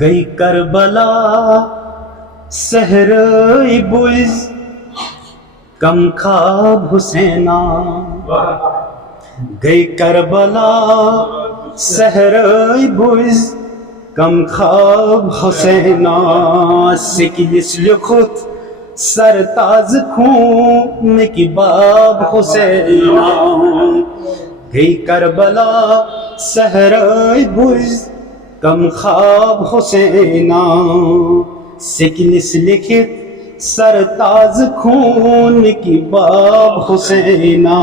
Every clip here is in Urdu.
گئی کربلا صحرائے بز کم خواب حسینہ گئی کربلا صحرائے بز کم خواب حسینہ سکلس لکھت سرتاز خون کی باب حسینہ گئی کربلا صحرائے بز کم خواب حسینہ سکلس لکھت سرتاز خون کی باب حسینہ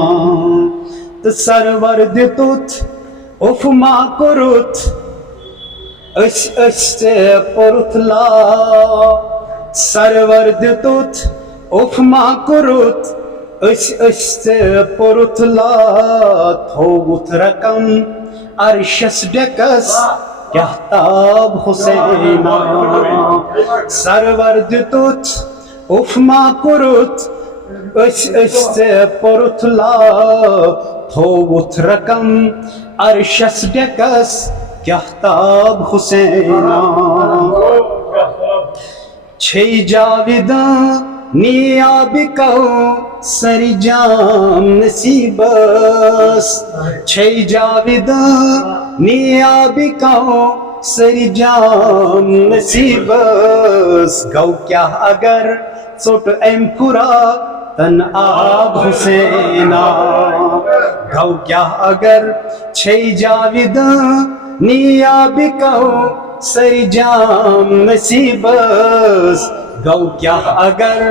تو سرور دتت اف ما کرت سے پرت لا سرور دتت اف ما کرت سے پرت لا تھوت رقم عرشس ڈکس کیا تاب حسینہ سرور دتت اف ما کرت سے پرت لا تھوت رقم عرشس ڈکس کیا تاب حسینہ چھ جاویداں نیاب کو سری جام نصیبس چھ جاویداں نیاب کو سری جام نصیبس گو کیا اگر ژوٚٹ اَمہِ پھُرا تن آب حسینہ گو کیا اگر چھ جاویداں نیاب کو سری جام نصیبس گو کیا اگر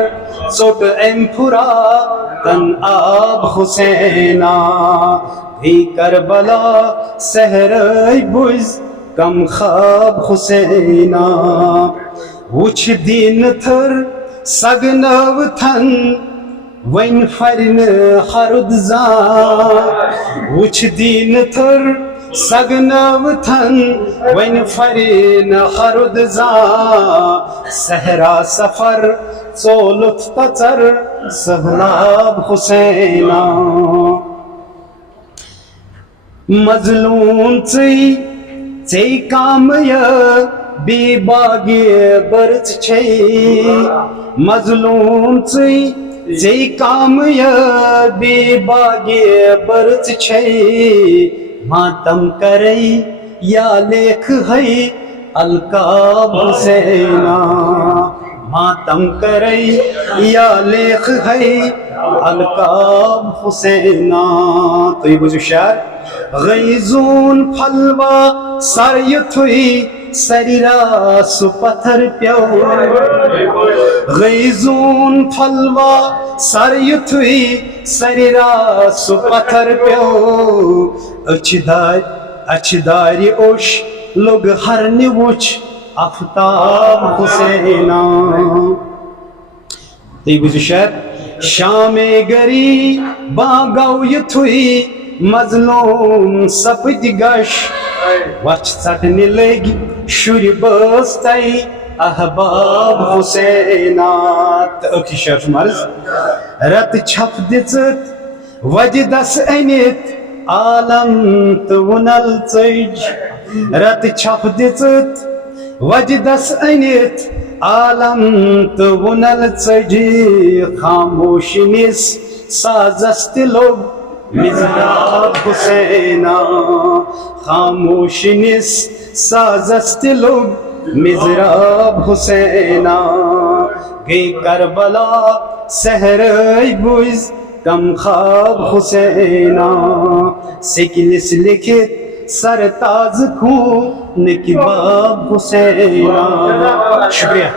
ژوٚٹ اَمہِ پھُرا تن آب حسینہ گئی کربلا صحرائے بز کم خواب حسینہ وچھ دین تھر سگنو تھن ون فرن ہرد زان وچھ دین تھر سگنو تھن ون فرن ہرد زان صحرا سفر ژولُتھ تژر سہلاب حسینہ مظلوم ژے کامیابی باغِ برژ چھے مظلوم ژے کامیابی باغِ برژ چھے ماتم کرے یا لیکھ ہے القاب حسینہ ماتم کرے یا لیکھ ہے القاب حسینہ تو یہ بوزو شعر غیزون پھلوا سر یتھوئی سری راس پتھر پیو غیزون پھلوا سر یتھوئی سری راس پتھر پیو اچھ داری اوش لوگ ہر نیوچ آفتاب حسینہ تو یہ بوزو شعر شام گری باغو یتھوئی مظلوم سپد گش وچھ ژٹنہِ لٔگۍ شُرۍ بٲژتَے احباب حسینہ تہٕ ٲخری شعر چھُ مرٕز رتہٕ چھپھ دِژٕت وجدس أنِتھ عالم تہٕ وُنل ژٔج رتہٕ چھپھ دِژٕت وجدس أنِتھ عالم تہٕ وُنل ژٔج خاموشنِس سازس تہِ لوٚگ مضراب حسینہ خاموشنِس سازس تہِ لوٚگ مضراب حسینہ گئی کربلا صحرائے بز کم خواب حسینہ سکلس لکھت سرتاز خون کی باب حسینہ شکریہ